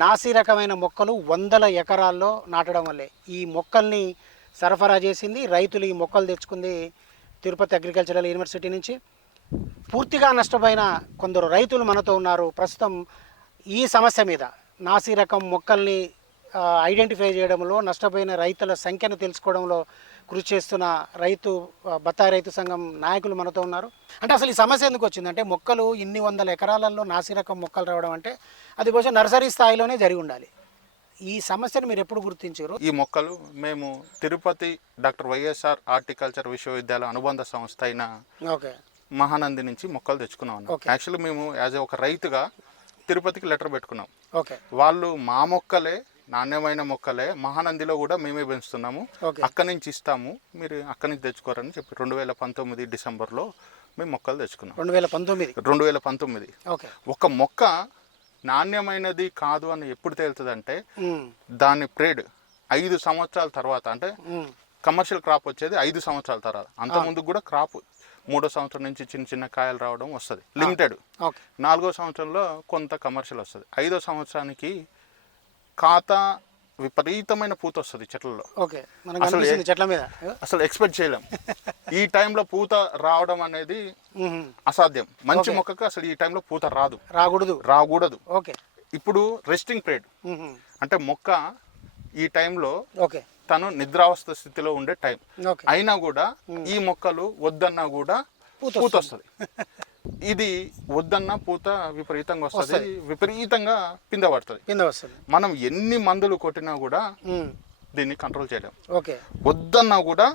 నాసి రకమైన మొక్కలు వందల ఎకరాల్లో నాటడం వల్లే. ఈ మొక్కల్ని సరఫరా చేసింది రైతులు. ఈ మొక్కలు తెచ్చుకుంది తిరుపతి అగ్రికల్చరల్ యూనివర్సిటీ నుంచి. పూర్తిగా నష్టపోయిన కొందరు రైతులు మనతో ఉన్నారు. ప్రస్తుతం ఈ సమస్య మీద నాసి రకం మొక్కల్ని ఐడెంటిఫై చేయడంలో నష్టపోయిన రైతుల సంఖ్యను తెలుసుకోవడంలో కృషి చేస్తున్న రైతు బత్తాయి రైతు సంఘం నాయకులు మనతో ఉన్నారు. అంటే అసలు ఈ సమస్య ఎందుకు వచ్చిందంటే మొక్కలు ఇన్ని వందల ఎకరాలలో నాసి రకం మొక్కలు రావడం అంటే అది బహుశా నర్సరీ స్థాయిలోనే జరిగి ఉండాలి. ఈ సమస్యను మీరు ఎప్పుడు గుర్తించారు? ఈ మొక్కలు మేము తిరుపతి డాక్టర్ వైఎస్ఆర్ హార్టికల్చర్ విశ్వవిద్యాలయ అనుబంధ సంస్థ అయిన ఓకే. మహానంది నుంచి మొక్కలు తెచ్చుకున్నాం. యాక్చువల్లీ మేము యాజ్ ఒక రైతుగా తిరుపతికి లెటర్ పెట్టుకున్నాం. ఓకే. వాళ్ళు మా మొక్కలే నాణ్యమైన మొక్కలే మహానందిలో కూడా మేమే పెంచుతున్నాము. అక్కడి నుంచి ఇస్తాము. మీరు అక్కడి నుంచి తెచ్చుకోరని చెప్పి రెండు వేల పంతొమ్మిది డిసెంబర్లో మేము మొక్కలు తెచ్చుకున్నాం. రెండు వేల పంతొమ్మిది? రెండు వేల పంతొమ్మిది. ఒక మొక్క నాణ్యమైనది కాదు అని ఎప్పుడు తేలుతుందంటే దాని ప్రేడ్ ఐదు సంవత్సరాల తర్వాత అంటే కమర్షియల్ క్రాప్ వచ్చేది ఐదు సంవత్సరాల తర్వాత. అంత ముందు కూడా క్రాప్ మూడో సంవత్సరం నుంచి చిన్న చిన్న కాయలు రావడం వస్తుంది. లిమిటెడ్. నాలుగో సంవత్సరంలో కొంత కమర్షియల్ వస్తుంది. ఐదో సంవత్సరానికి ఖాతా విపరీతమైన పూత వస్తుంది చెట్లలో. ఓకే మనకు కనిపిస్తుంది చెట్ల మీద. అసలు ఎక్స్పెక్ట్ చేయలేం. ఈ టైంలో పూత రావడం అనేది అసాధ్యం. మంచి మొక్కకు అసలు ఈ టైంలో పూత రాదు. రాకూడదు. రాకూడదు. ఓకే. ఇప్పుడు రెస్టింగ్ పీరియడ్ అంటే మొక్క ఈ టైంలో ఓకే. తను నిద్రావస్థ స్థితిలో ఉండే టైం. అయినా కూడా ఈ మొక్కలు వద్దన్నా కూడా పూత వస్తుంది. ఇది వద్దన్నా పూత విపరీతంగా వస్తుంది విపరీతంగా పింద పడుతుంది. కింద వస్తుంది. మనం ఎన్ని మందులు కొట్టినా కూడా దీన్ని కంట్రోల్ చేయలేం. ఓకే. వద్దన్నా కూడా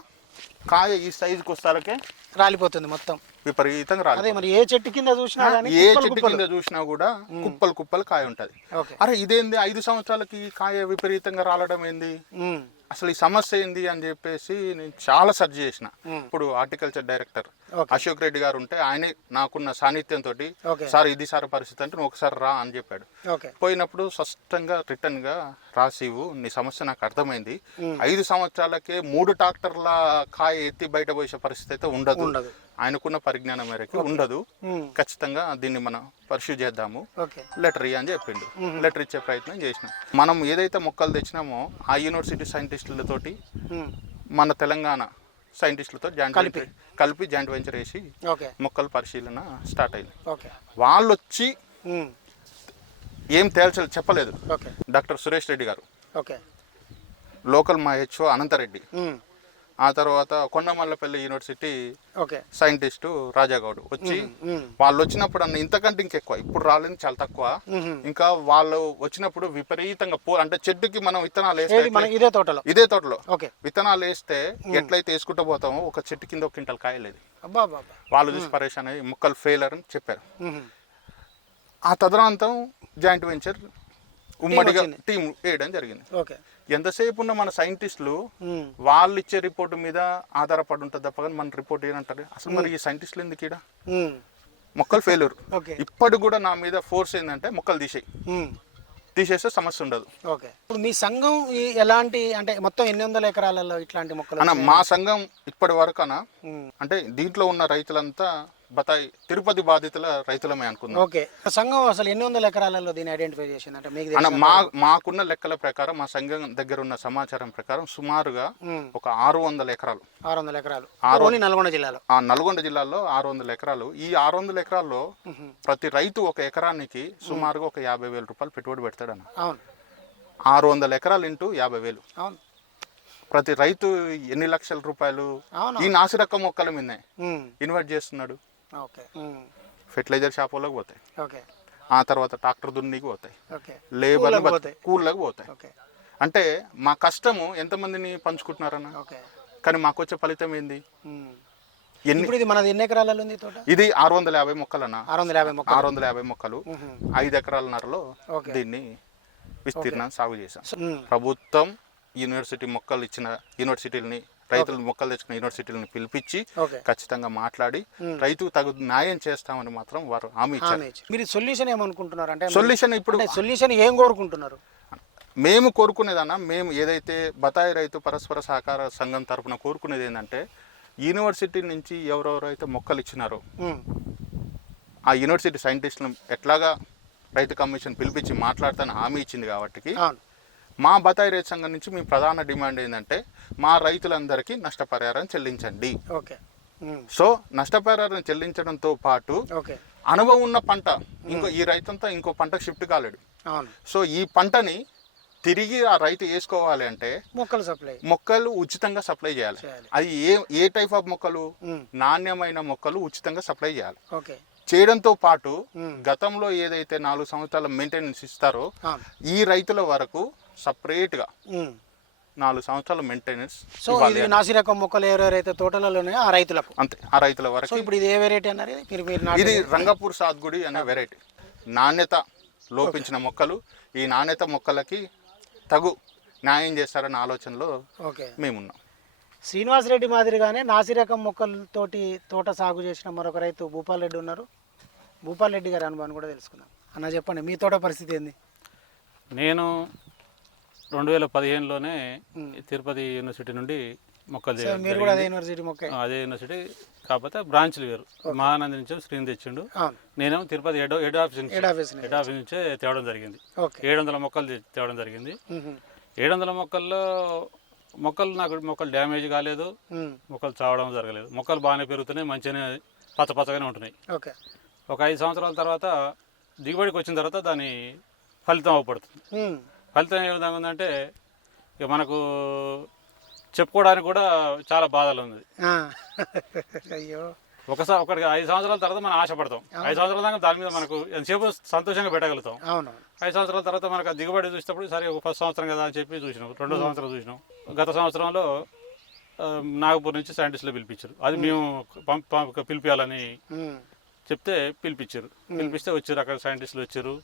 కాయ ఈ సైజుకి వస్తాలకే రాలిపోతుంది మొత్తం. విపరీతంగా రాదు అదే మరి ఏ చెట్టు కింద చూసినా ఏ చెట్టు. కింద చూసినా కూడా కుప్పలు కుప్పలు కాయ ఉంటది. అరే ఇదేంది? ఐదు సంవత్సరాలకి కాయ విపరీతంగా రాలడం ఏంది? అసలు ఈ సమస్య ఏంది అని చెప్పేసి నేను చాలా సెర్చ్ చేసిన. ఇప్పుడు హార్టికల్చర్ డైరెక్టర్. అశోక్ రెడ్డి గారు ఉంటే ఆయనే నాకున్న సాన్నిధ్యంతో ఓకే. సార్ ఇది సార్ పరిస్థితి అంటే నువ్వు ఒకసారి రా అని చెప్పాడు. పోయినప్పుడు స్పష్టంగా రిటర్న్గా రాసివు నీ సమస్య నాకు అర్థమైంది. ఐదు సంవత్సరాలకే మూడు ట్రాక్టర్ల కాయ ఎత్తి బయట పోసే పరిస్థితి అయితే ఉండదు. ఆయనకున్న పరిజ్ఞానం మేరకు ఉండదు. ఖచ్చితంగా దీన్ని మనం పర్సూ చేద్దాము. లెటర్ ఇయ్య అని చెప్పిండు. లెటర్ ఇచ్చే ప్రయత్నం చేసినాం. మనం ఏదైతే మొక్కలు తెచ్చినామో ఆ యూనివర్సిటీ సైంటిస్టులతోటి మన తెలంగాణ సైంటిస్టులతో జాయింట్ కలిపి. కలిపి జాయింట్ వెంచర్ వేసి మొక్కల పరిశీలన స్టార్ట్ అయింది. వాళ్ళు వచ్చి ఏం తేల్చలేదు చెప్పలేదు. Okay. Doctor Suresh Reddy garu. Okay. Local మా హెచ్ఓ అనంతరెడ్డి. ఆ తర్వాత Kondamallapalli university okay. Scientist Rajagoud వచ్చి వాళ్ళు వచ్చినప్పుడు అన్న ఇంతకంటే ఇంకెక్కువ ఇప్పుడు రాలేదు చాలా తక్కువ. ఇంకా వాళ్ళు వచ్చినప్పుడు విపరీతంగా పూ అంటే చెట్టుకి మనం విత్తనాలు వేస్తే ఇదే తోటలో? ఇదే తోటలో. ఓకే. విత్తనాలు వేస్తే ఎట్లయితే వేసుకుంటూ పోతామో ఒక చెట్టు కింద ఒక క్వింటల్ కాయలేదు. వాళ్ళు చూసి పరేషాన్ అయ్యి ముక్కలు ఫెయిలర్ అని చెప్పారు. ఆ తదనంతం జాయింట్ వెంచర్ ఉమ్మడిగా వచ్చింది. టీం వేయడం జరిగింది. ఓకే. ఎంతసేపు ఉన్న మన సైంటిస్టులు వాళ్ళు ఇచ్చే రిపోర్ట్ మీద ఆధారపడి ఉంటుంది తప్ప కానీ మన రిపోర్ట్ ఏనంటారు అసలు మరి ఈ సైంటిస్టులు ఎందుకు ఉమ్, మొక్కలు ఫెయిల్యూర్ ఓకే. ఇప్పటికి కూడా నా మీద ఫోర్స్ ఏంటంటే మొక్కలు తీసేయి. తీసేస్తే సమస్య ఉండదు. ఓకే. ఇప్పుడు మీ సంఘం ఈ ఎలాంటి అంటే మొత్తం ఎన్ని వందల ఎకరాలలో ఇట్లాంటి మొక్కలు అన్న మా సంఘం ఇప్పటి వరకు అన్న అంటే దీంట్లో ఉన్న రైతులంతా బతాయి తిరుపతి బాధితుల రైతులమే అనుకుందాం. ఓకే. సంఘం అసలు ఎన్ని వందల ఎకరాలలో దీన్ని ఐడెంటిఫై చేసింది అంటే మీకు అన్న మా మాకున్న లెక్కల ప్రకారం మా సంఘం దగ్గర ఉన్న సమాచారం ప్రకారం సుమారుగా ఒక ఆరు వందల ఎకరాలు. ఆరు వందల ఎకరాలు. ఆరు నల్గొండ జిల్లాలో. ఆ నల్గొండ జిల్లాలో ఆరు వందల ఎకరాలు. ఈ ఆరు వందల ఎకరాల్లో ప్రతి రైతు ఒక ఎకరానికి సుమారుగా ఒక యాభై వేల రూపాయలు పెట్టుబడి పెడతాడన్న. అవును. ఆరు వందల ఎకరాలు ఇంటూ యాభై వేలు. అవును. ప్రతి రైతు ఎన్ని లక్షల రూపాయలు? ఈ నాసిరకం మొక్కల మీదనే ఉమ్, ఇన్వెస్ట్ చేస్తున్నాడు. ఓకే. ఫెర్టిలైజర్ షాపులకు పోతాయి. ఓకే. ఆ తర్వాత ట్రాక్టర్ దున్నికి పోతాయి. లేబర్. కూళ్ళకి పోతాయి. అంటే మా కష్టము ఎంతమందిని పంచుకుంటున్నారన్న? కానీ మాకు వచ్చే ఫలితం ఏంది? ఇది మనది ఎన్ని ఎకరాలలో ఉంది తోట? ఇది ఆరు వందల యాభై మొక్కలన్న. ఆరు వందల యాభై మొక్కలు. ఆరు వందల యాభై మొక్కలు. ఐదు ఎకరాలన్నరలో ఓకే. దీన్ని విస్తీర్ణం సాగు చేశాం. ప్రభుత్వం యూనివర్సిటీ మొక్కలు ఇచ్చిన యూనివర్సిటీలని రైతులు మొక్కలు తెచ్చుకున్న యూనివర్సిటీలను పిలిపించి ఖచ్చితంగా మాట్లాడి రైతుకు తగు న్యాయం చేస్తామని మాత్రం వారు హామీ ఇచ్చారు. మీరు సొల్యూషన్ ఏమనుకుంటున్నారు? అంటే సొల్యూషన్ ఇప్పుడు సొల్యూషన్ ఏం కోరుకుంటున్నారు? మేము కోరుకునేదన్న మేము ఏదైతే బతాయి రైతు పరస్పర సహకార సంఘం తరపున కోరుకునేది ఏంటంటే యూనివర్సిటీ నుంచి ఎవరెవరైతే మొక్కలు ఇచ్చినారో ఆ యూనివర్సిటీ సైంటిస్టులను ఎట్లాగా రైతు కమిషన్ పిలిపించి మాట్లాడతాను హామీ ఇచ్చింది కాబట్టి మా బతాయి రైతు సంఘం నుంచి మీ ప్రధాన డిమాండ్ ఏంటంటే మా రైతులందరికీ నష్టపరిహారం చెల్లించండి. ఓకే. సో నష్టపరిహారం చెల్లించడంతో పాటు అనుభవం ఉన్న పంట ఇంకో ఈ రైతంతా ఇంకో పంటకు షిఫ్ట్ కాలేడు. సో ఈ పంటని తిరిగి ఆ రైతు వేసుకోవాలి అంటే మొక్కలు సప్లై. మొక్కలు ఉచితంగా సప్లై చేయాలి. అది ఏ ఏ టైప్ ఆఫ్ మొక్కలు? నాణ్యమైన మొక్కలు ఉచితంగా సప్లై చేయాలి. చేయడంతో పాటు గతంలో ఏదైతే నాలుగు సంవత్సరాల మెయింటెనెన్స్ ఇస్తారో ఈ రైతుల వరకు సపరేట్గా. నాలుగు సంవత్సరాల మెయింటెనెన్స్ సో ఇది నాసి రకం మొక్కలు ఎవరెవరైతే తోటలలో ఉన్నాయో ఆ రైతులకు? అంతే ఆ రైతుల సో వరకు ఇప్పుడు ఇది ఏ వెరైటీ అన్నారు ఇది? మీరు మీరు ఇది రంగపూర్ సాద్గుడి అనే వెరైటీ నాణ్యత లోపించిన మొక్కలు. ఈ నాణ్యత మొక్కలకి తగు న్యాయం చేస్తారన్న ఆలోచనలో ఓకే. మేమున్నాం. శ్రీనివాస్ రెడ్డి మాదిరిగానే నాసి రకం మొక్కలతోటి తోట సాగు చేసిన మరొక రైతు భూపాల్ రెడ్డి ఉన్నారు. భూపాల్ రెడ్డి గారి అనుభవాన్ని కూడా తెలుసుకుందాం. అన్న చెప్పండి మీ తోట పరిస్థితి ఏంది? నేను రెండు వేల పదిహేనులోనే. తిరుపతి యూనివర్సిటీ నుండి మొక్కలు మీరు కూడా అదే. యూనివర్సిటీ మొక్క. అదే యూనివర్సిటీ కాకపోతే బ్రాంచ్లు వేరు. మహానంది నుంచి శ్రీని తెచ్చిండు నేనేమో తిరుపతి హెడ్ హెడ్ ఆఫీస్ నుంచి హెడ్ ఆఫీస్ నుంచి. తేవడం జరిగింది. ఏడు వందల మొక్కలు తేవడం జరిగింది. ఏడు వందల మొక్కల్లో మొక్కలు నాకు మొక్కలు డ్యామేజ్ కాలేదు. మొక్కలు చావడం జరగలేదు. మొక్కలు బాగానే పెరుగుతున్నాయి మంచిగానే పచ్చ పచ్చగానే ఉంటున్నాయి. ఓకే. ఒక ఐదు సంవత్సరాల తర్వాత దిగుబడికి వచ్చిన తర్వాత దాని ఫలితం అవపడుతుంది. ఫలితం ఏ విధంగా ఉందంటే ఇక మనకు చెప్పుకోవడానికి కూడా చాలా బాధలు ఉంది. అయ్యో. ఒకసారి ఒకటి ఐదు సంవత్సరాల తర్వాత మనం ఆశపడతాం. ఐదు సంవత్సరాల దాకా దాని మీద మనకు ఎంతసేపు సంతోషంగా పెట్టగలుగుతాం. అవును ఐదు సంవత్సరాల తర్వాత మనకు దిగుబడి చూసినప్పుడు సరే ఒక ఫస్ట్ సంవత్సరం కదా అని చెప్పి చూసినాం. రెండో సంవత్సరం చూసినాం. గత సంవత్సరంలో నాగపూర్ నుంచి సైంటిస్టులు పిలిపించారు. అది మేము పిలిపించాలని. చెప్తే పిలిపించారు. పిలిపిస్తే వచ్చారు. అక్కడ సైంటిస్టులు వచ్చారు.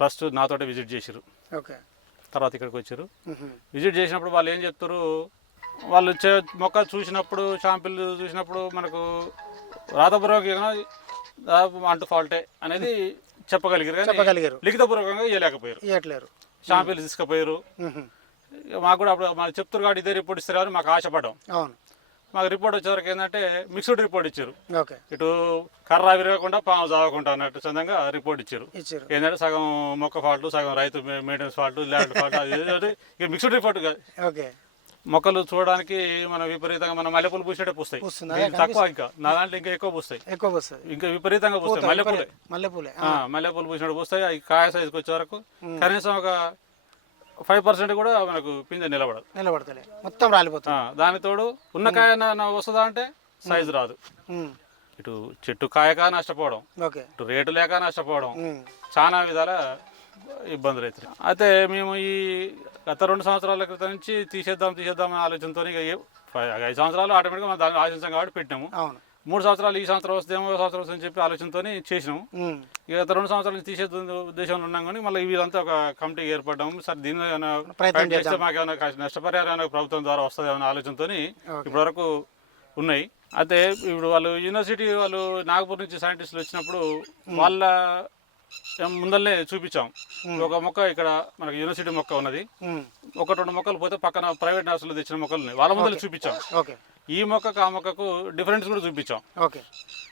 ఫస్ట్ నాతోటే విజిట్ చేశారు. ఓకే. తర్వాత ఇక్కడికి వచ్చారు. విజిట్ చేసినప్పుడు వాళ్ళు ఏం చెప్తారు? వాళ్ళు చే- మొక్క చూసినప్పుడు షాంపిల్ చూసినప్పుడు మనకు రాతపూర్వకంగా దాదాపు అంటు ఫాల్టే అనేది చెప్పగలిగారు. కానీ లిఖితపూర్వకంగా ఇవ్వలేకపోయారు ఇవ్వట్లేరు షాంపిల్ తీసుకుపోయారు. మాకు కూడా అప్పుడు చెప్తారు కాబట్టి ఇదే రిపోర్ట్ ఇస్తారు మాకు ఆశపడ్డాం. అవును. మాకు రిపోర్ట్ వచ్చేవరకు ఏంటంటే మిక్స్డ్ రిపోర్ట్ ఇచ్చారు. ఇటు కర్ర విరగకుండా పాము చావకుండా అన్నట్టు చందంగా రిపోర్ట్ ఇచ్చారు. ఏంటంటే సగం మొక్క ఫాల్ట్ సగం రైతు మెయింటెనెన్స్ ఫాల్ట్ ల్యాండ్ ఫాల్ట్ అది ఇక మిక్స్డ్ రిపోర్ట్ కాదు. మొక్కలు చూడడానికి మనం విపరీతంగా మన మల్లెపూలు పూసినట్టే పూస్తాయి. తక్కువ ఇంకా. నా దాంట్లో ఇంకా ఎక్కువ పూస్తాయి. ఎక్కువ వస్తుంది ఇంకా విపరీతంగా పూస్తాయి. మల్లెపూలే. మల్లెపూలే. మల్లెపూలు పూసినట్టు పూస్తాయి. అవి కాయ సైజుకి వచ్చే వరకు కనీసం ఒక ఫైవ్ పర్సెంట్ కూడా మనకు పింజ నిలబడదు. నిలబడతలే. మొత్తం రాలిపోతుంది. దాని తోడు ఉన్న కాయ వస్తుందా అంటే సైజు రాదు. ఇటు చెట్టు కాయక నష్టపోవడం. ఇటు రేటు లేక నష్టపోవడం. చాలా విధాల ఇబ్బందులు అవుతున్నాయి అయితే మేము ఈ గత రెండు సంవత్సరాల క్రితం నుంచి తీసేద్దాం తీసేద్దాం అనే ఆలోచనతో ఐదు సంవత్సరాలు ఆటోమేటిక్గా మనం దాన్ని ఆలోచించాం కాబట్టి పెట్టినాము. అవును. మూడు సంవత్సరాలు ఈ సంవత్సరం వస్తేమో ఈ సంవత్సరం వస్తుందని చెప్పి ఆలోచనతో చేసినాము మ్మ్. ఇక రెండు సంవత్సరాల నుంచి తీసే ఉద్దేశంలో ఉన్నాం కానీ మళ్ళీ వీళ్ళంతా ఒక కమిటీ ఏర్పడ్డాము సార్ దీని ఏమైనా ప్రయత్నం fight చేస్తే మాకు ఏమైనా కాస్త నష్టపరిహారం ఏమైనా ప్రభుత్వం ద్వారా వస్తుంది అనే ఆలోచనతో ఇప్పటివరకు ఉన్నాయి. అయితే ఇప్పుడు వాళ్ళు యూనివర్సిటీ వాళ్ళు నాగపూర్ నుంచి సైంటిస్టులు వచ్చినప్పుడు వాళ్ళ ఏం ముందరనే చూపించాం. ఒక మొక్క ఇక్కడ మనకి యూనివర్సిటీ మొక్క ఉన్నది. ఒక రెండు మొక్కలు పోతే పక్కన ప్రైవేట్ నర్సులు తెచ్చిన మొక్కలు ఉన్నాయి. వాళ్ళ ముందర చూపించాం. ఈ మొక్కకు ఆ మొక్కకు డిఫరెన్స్ కూడా చూపించాం. ఓకే.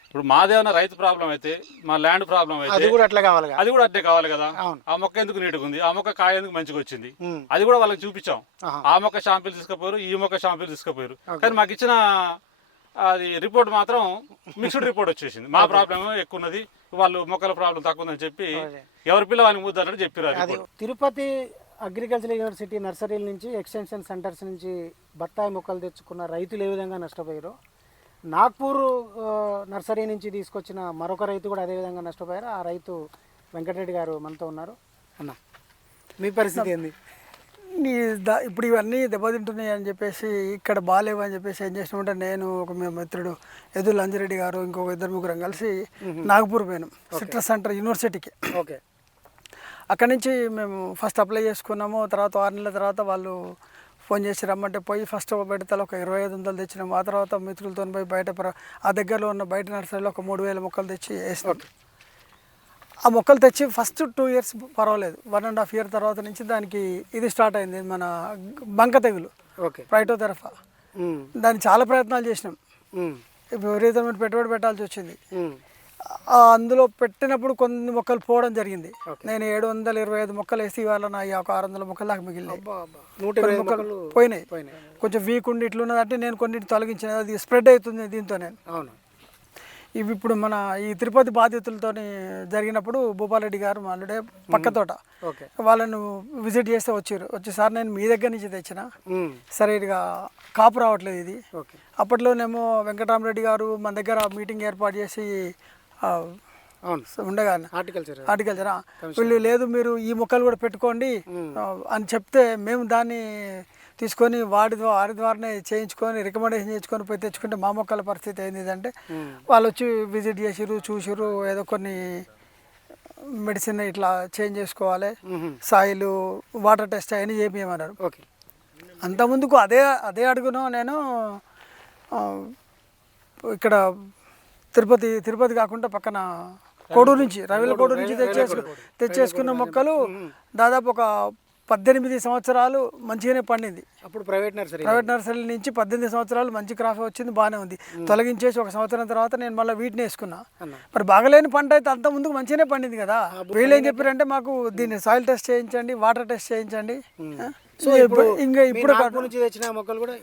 ఇప్పుడు మాదేమైనా రైతు ప్రాబ్లం అయితే మా ల్యాండ్ ప్రాబ్లం అది అయితే కూడా అట్లా కావాలిగా అది కూడా అట్టే కావాలి కదా. ఆ మొక్క ఎందుకు నీటుగా ఉంది? ఆ మొక్క కాయ ఎందుకు మంచిగా వచ్చింది. అది కూడా వాళ్ళకి చూపించాం. ఆ మొక్క షాంపిల్ తీసుకుపోయారు ఈ మొక్క షాంపిల్ తీసుకుపోయారు. కానీ మాకు ఇచ్చిన అది రిపోర్ట్ మాత్రం మిక్స్డ్ రిపోర్ట్ వచ్చేసింది. మా ప్రాబ్లం ఎక్కువ ఉన్నది వాళ్ళు మొక్కల ప్రాబ్లం తక్కువ ఉందని చెప్పి అదే. ఎవరి పిల్ల వానికి ముద్దు అన్నట్టు చెప్పారు అది. తిరుపతి అగ్రికల్చర్ యూనివర్సిటీ నర్సరీల నుంచి ఎక్స్టెన్షన్ సెంటర్స్ నుంచి బత్తాయి మొక్కలు తెచ్చుకున్న రైతులు ఏ విధంగా నష్టపోయారో నాగ్పూర్ నర్సరీ నుంచి తీసుకొచ్చిన మరొక రైతు కూడా అదే విధంగా నష్టపోయారు. ఆ రైతు వెంకటరెడ్డి గారు మనతో ఉన్నారు. అన్న మీ పరిస్థితి ఏంది? నీ ద- ఇప్పుడు ఇవన్నీ దెబ్బతింటున్నాయి అని చెప్పేసి ఇక్కడ బాగాలేవు అని చెప్పేసి ఏం చేసినామంటే నేను ఒక మీ మిత్రుడు ఎదురు లంజిరెడ్డి గారు ఇంకొక ఇద్దరు ముగ్గురం కలిసి నాగపూర్ పోయినాం. సిట్రస్ సెంటర్ యూనివర్సిటీకి. ఓకే. అక్కడి నుంచి మేము ఫస్ట్ అప్లై చేసుకున్నాము. తర్వాత ఆరు నెలల తర్వాత వాళ్ళు ఫోన్ చేసి రమ్మంటే పోయి ఫస్ట్ ఒక బెడతలు ఒక ఇరవై ఐదు వందలు తెచ్చినాము. ఆ తర్వాత మిత్రులతో పోయి బయట ఆ దగ్గరలో ఉన్న బయట నర్సరీలో ఒక మూడు వేల మొక్కలు తెచ్చి వేసినాం. ఆ మొక్కలు తెచ్చి ఫస్ట్ టూ ఇయర్స్ పర్వాలేదు. వన్ అండ్ హాఫ్ ఇయర్ తర్వాత నుంచి దానికి ఇది స్టార్ట్ అయింది మన బంక తెగులు. ఓకే. ప్రైటోథెరఫా ఉమ్, దాన్ని చాలా ప్రయత్నాలు చేసినాం. విపరీతమైన పెట్టుబడి పెట్టాల్సి వచ్చింది. అందులో పెట్టినప్పుడు కొన్ని మొక్కలు పోవడం జరిగింది. నేను ఏడు వందల ఇరవై ఐదు మొక్కలు వేసి ఇవాళ నా ఒక ఆరు వందల మొక్కలు దాకా మిగిలినాయి. మొక్కలు పోయినాయి. కొంచెం వీక్ ఉండి ఇట్లున్నదంటే నేను కొన్నింటి తొలగించిన. అది స్ప్రెడ్ అవుతుంది దీంతో నేను. అవును. ఇవి ఇప్పుడు మన ఈ తిరుపతి బాధితులతో జరిగినప్పుడు భూపాలరెడ్డి గారు మాలుడే పక్క తోట. వాళ్ళను విజిట్ చేస్తే వచ్చారు. వచ్చి సార్ నేను మీ దగ్గర నుంచి తెచ్చిన. సరే ఇక కాపు రావట్లేదు ఇది. అప్పట్లోనేమో వెంకటరామరెడ్డి గారు మన దగ్గర మీటింగ్ ఏర్పాటు చేసి ఉండగా హార్టికల్చర్. హార్టికల్చరా వీళ్ళు లేదు మీరు ఈ మొక్కలు కూడా పెట్టుకోండి అని చెప్తే మేము దాన్ని తీసుకొని వాడి వారి ద్వారానే చేయించుకొని రికమెండేషన్ చేయించుకొని పోయి తెచ్చుకుంటే మా మొక్కల పరిస్థితి ఏంది అంటే వాళ్ళు వచ్చి విజిట్ చేసిరు చూసిరు ఏదో కొన్ని మెడిసిన్ ఇట్లా చేంజ్ చేసుకోవాలి సాయిల్ వాటర్ టెస్ట్ అవన్నీ చేపించమన్నారు ఓకే. అంత ముందుకు అదే అదే అడుగును నేను ఇక్కడ తిరుపతి తిరుపతి కాకుండా పక్కన కోడూరు నుంచి రవిల కోడూరు నుంచి తెచ్చేసుకు తెచ్చేసుకున్న మొక్కలు దాదాపు ఒక పద్దెనిమిది సంవత్సరాలు మంచిగానే పండింది. అప్పుడు ప్రైవేట్ నర్సరీ. ప్రైవేట్ నర్సరీ నుంచి పద్దెనిమిది సంవత్సరాలు మంచి క్రాప్ వచ్చింది బాగానే ఉంది. తొలగించేసి ఒక సంవత్సరం తర్వాత నేను మళ్ళీ వీటిని వేసుకున్నా. మరి బాగలేని పంట అయితే అంత ముందుకు మంచిగానే పండింది కదా. వీళ్ళు ఏం చెప్పారంటే మాకు దీన్ని సాయిల్ టెస్ట్ చేయించండి వాటర్ టెస్ట్ చేయించండి. సో ఇప్పుడు ఇంకా ఇప్పుడు నాగపూర్ నుంచి తెచ్చిన మొక్కలు కూడా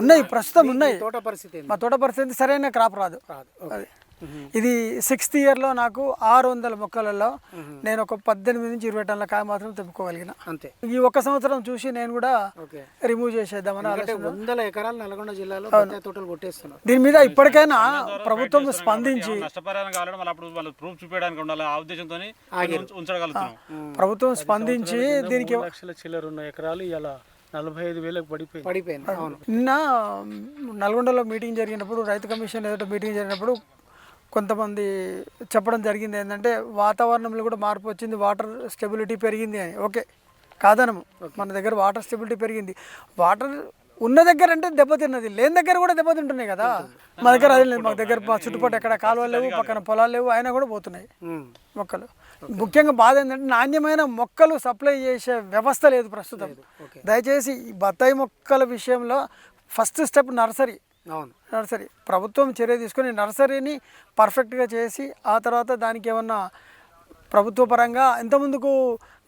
ఉన్నాయి ప్రస్తుతం ఉన్నాయి. తోట పరిస్థితి మా తోట పరిస్థితి సరైన క్రాప్ రాదు. రాదు. అది. ఇది సిక్స్త్ ఇయర్లో నాకు ఆరు వందల మొక్కలలో నేను ఒక పద్దెనిమిది నుంచి ఇరవై టన్నుల కాయ మాత్రం తెప్పుకోగలిగిన అంతే. ఈ ఒక్క సంవత్సరం చూసి నేను కూడా రిమూవ్ చేసేద్దామని వందల ఎకరాలు నల్గొండ జిల్లాలో తోటలు కొట్టేస్తున్నారు. దీని మీద ఇప్పటికైనా ప్రభుత్వం స్పందించి ప్రూఫ్ చూపించడానికి ఉండాలి. ఆ ఉద్దేశంతో ప్రభుత్వం స్పందించి దీనికి లక్షల చిల్లర ఉన్న ఎకరాలు ఇలా నలభై ఐదు వేలకు పడిపోయింది. పడిపోయింది అవును. నిన్న నల్గొండలో మీటింగ్ జరిగినప్పుడు రైతు కమిషన్ ఏదో మీటింగ్ జరిగినప్పుడు కొంతమంది చెప్పడం జరిగింది ఏంటంటే వాతావరణంలో కూడా మార్పు వచ్చింది వాటర్ స్టెబిలిటీ పెరిగింది అని. ఓకే. కాదనము. మన దగ్గర వాటర్ స్టెబిలిటీ పెరిగింది. వాటర్ ఉన్న దగ్గర అంటే దెబ్బతిన్నది లేని దగ్గర కూడా దెబ్బతింటున్నాయి కదా. మా దగ్గర అది లేదు. మా దగ్గర మా చుట్టుపక్కల ఎక్కడ కాలువలు లేవు పక్కన పొలాలు లేవు అయినా కూడా పోతున్నాయి మొక్కలు. ముఖ్యంగా బాధ ఏంటంటే నాణ్యమైన మొక్కలు సప్లై చేసే వ్యవస్థ లేదు ప్రస్తుతం. దయచేసి ఈ బత్తాయి మొక్కల విషయంలో ఫస్ట్ స్టెప్ నర్సరీ. నర్సరీ. ప్రభుత్వం చర్య తీసుకొని నర్సరీని పర్ఫెక్ట్గా చేసి ఆ తర్వాత దానికి ఏమన్నా ప్రభుత్వ పరంగా ఇంతకుముందుకు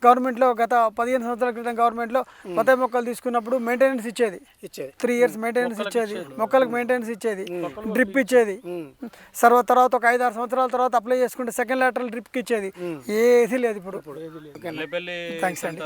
గవర్నమెంట్లో గత పదిహేను సంవత్సరాల క్రితం గవర్నమెంట్లో బత్తాయి మొక్కలు తీసుకున్నప్పుడు మెయింటెనెన్స్ ఇచ్చేది. ఇచ్చేది. త్రీ ఇయర్స్ మెయింటెనెన్స్ ఇచ్చేది. మొక్కలకు మెయింటెనెన్స్ ఇచ్చేది. డ్రిప్ ఇచ్చేది. సర్వ తర్వాత ఒక ఐదు ఆరు సంవత్సరాల తర్వాత అప్లై చేసుకుంటే సెకండ్ లాటరల్ డ్రిప్కి ఇచ్చేది. ఏది లేదు ఇప్పుడు. థ్యాంక్స్ అండి.